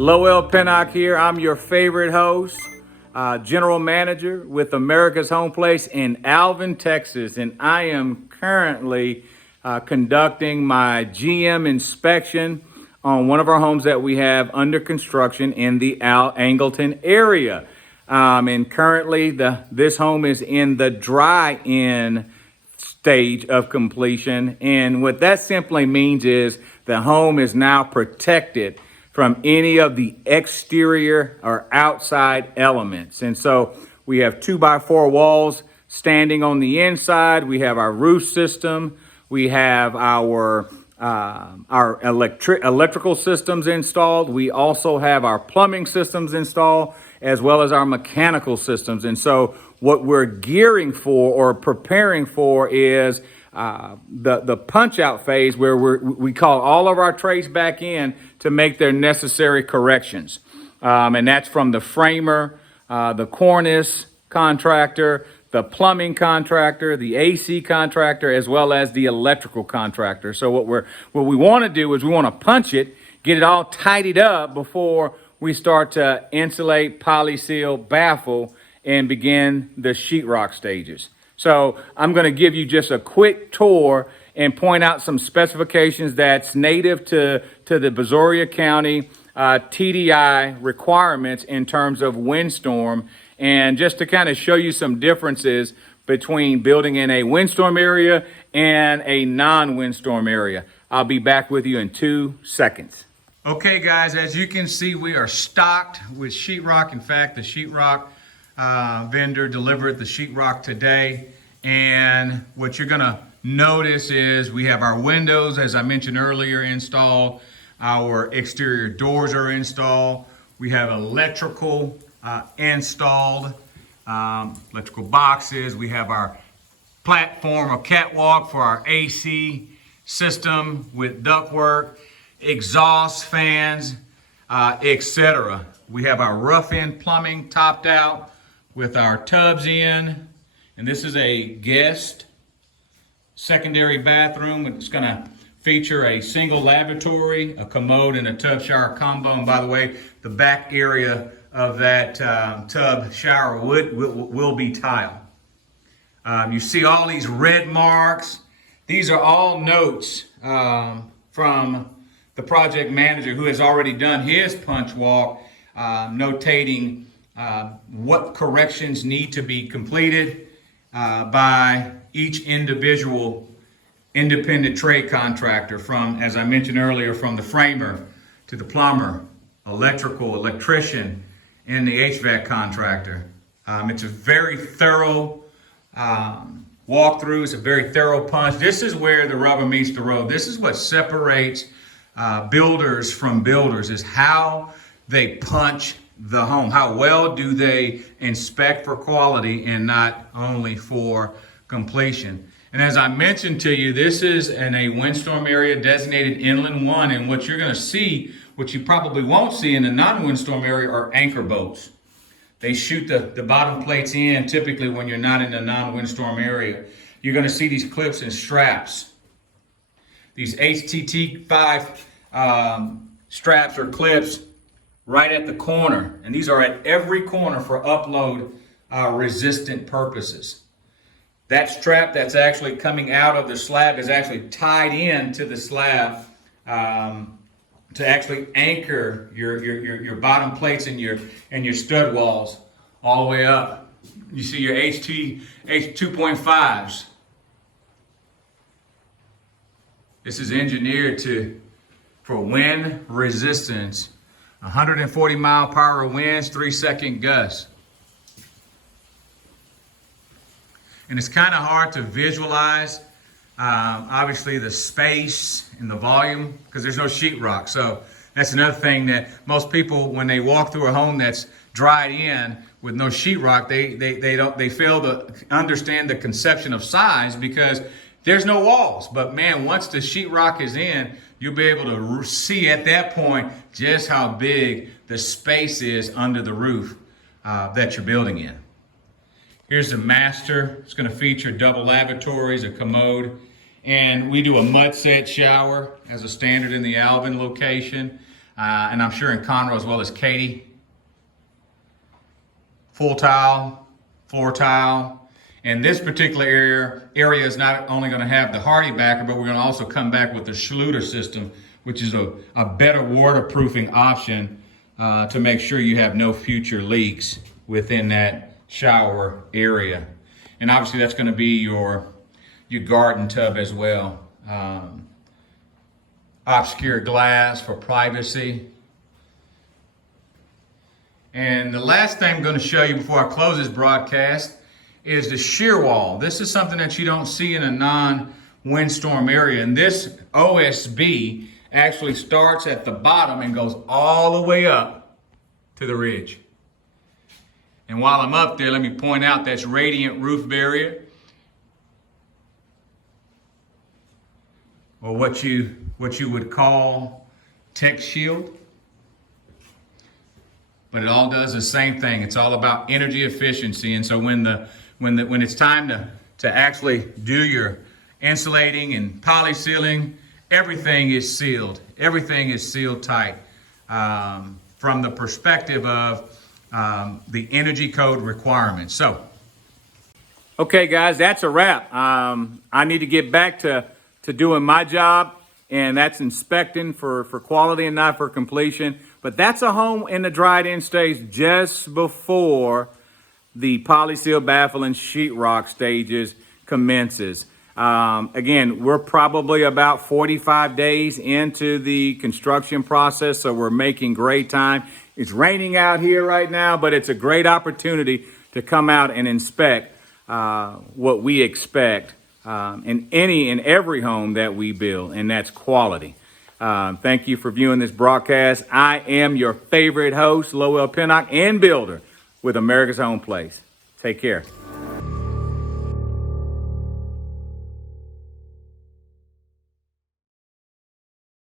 Lowell Pinnock here. I'm your favorite host, general manager with America's Home Place in Alvin, Texas, and I am currently conducting my GM inspection on one of our homes that we have under construction in the Angleton area. And currently this home is in the dry-in stage of completion. And what that simply means is the home is now protected from any of the exterior or outside elements. And so we have 2x4 walls standing on the inside. We have our roof system. We have our electrical systems installed. We also have our plumbing systems installed, as well as our mechanical systems. And so what we're gearing for or preparing for is the punch out phase, where we call all of our trades back in to make their necessary corrections. And that's from the framer, the cornice contractor, the plumbing contractor, the AC contractor, as well as the electrical contractor. So what we want to do is we want to punch it, get it all tidied up before we start to insulate, polyseal, baffle, and begin the sheetrock stages. So I'm going to give you just a quick tour and point out some specifications that's native to the Brazoria County TDI requirements in terms of windstorm, and just to kind of show you some differences between building in a windstorm area and a non-windstorm area. I'll be back with you in 2 seconds. Okay guys, as you can see, we are stocked with sheetrock. In fact, the sheetrock vendor delivered the sheetrock today. And what you're gonna notice is we have our windows, as I mentioned earlier, installed. Our exterior doors are installed. We have electrical installed, electrical boxes. We have our platform or catwalk for our AC system with ductwork, exhaust fans, etc. We have our rough-in plumbing topped out with our tubs in, and this is a guest secondary bathroom. It's going to feature a single lavatory, a commode, and a tub shower combo. And by the way, the back area of that tub shower will be tile. You see all these red marks. These are all notes from the project manager, who has already done his punch walk, notating what corrections need to be completed by each individual independent trade contractor, from, as I mentioned earlier, from the framer to the plumber, electrician, and the HVAC contractor. It's a very thorough walkthrough. It's a very thorough punch. This is where the rubber meets the road. This is what separates builders from builders, is how they punch the home. How well do they inspect for quality and not only for completion? And as I mentioned to you, this is in a windstorm area designated Inland 1, and what you're going to see, what you probably won't see in the non-windstorm area, are anchor bolts. They shoot the bottom plates in typically when you're not in the non-windstorm area. You're going to see these clips and straps. These HTT5 straps or clips right at the corner, and these are at every corner for upload resistant purposes. That strap that's actually coming out of the slab is actually tied in to the slab to actually anchor your bottom plates and your stud walls all the way up. You see your H2.5s. This is engineered for wind resistance, 140 mile per hour winds, 3-second gusts. And it's kind of hard to visualize, obviously, the space and the volume, because there's no sheetrock. So that's another thing that most people, when they walk through a home that's dried in with no sheetrock, they fail to understand the conception of size, because there's no walls. But man, once the sheetrock is in, you'll be able to see at that point just how big the space is under the roof that you're building in. Here's the master. It's going to feature double lavatories, a commode, and we do a mud set shower as a standard in the Alvin location. and I'm sure in Conroe as well as Katy. Full tile, floor tile. And this particular area is not only going to have the Hardy backer, but we're going to also come back with the Schluter system, which is a better waterproofing option to make sure you have no future leaks within that shower area. And obviously that's going to be your garden tub as well. Obscure glass for privacy. And the last thing I'm going to show you before I close this broadcast is the shear wall. This is something that you don't see in a non-windstorm area. And this OSB actually starts at the bottom and goes all the way up to the ridge. And while I'm up there, let me point out that's radiant roof barrier, or what you would call tech shield. But it all does the same thing. It's all about energy efficiency. And so when it's time to actually do your insulating and poly sealing, everything is sealed. Everything is sealed tight from the perspective of the energy code requirements. So, okay, guys, that's a wrap. I need to get back to doing my job, and that's inspecting for quality and not for completion. But that's a home in the dried-in stage just before the polyseal baffle and sheetrock stages commences. Again, we're probably about 45 days into the construction process, so we're making great time. It's raining out here right now, but it's a great opportunity to come out and inspect what we expect in any and every home that we build, and that's quality. Thank you for viewing this broadcast. I am your favorite host, Lowell Pinnock, and builder with America's Home Place. Take care.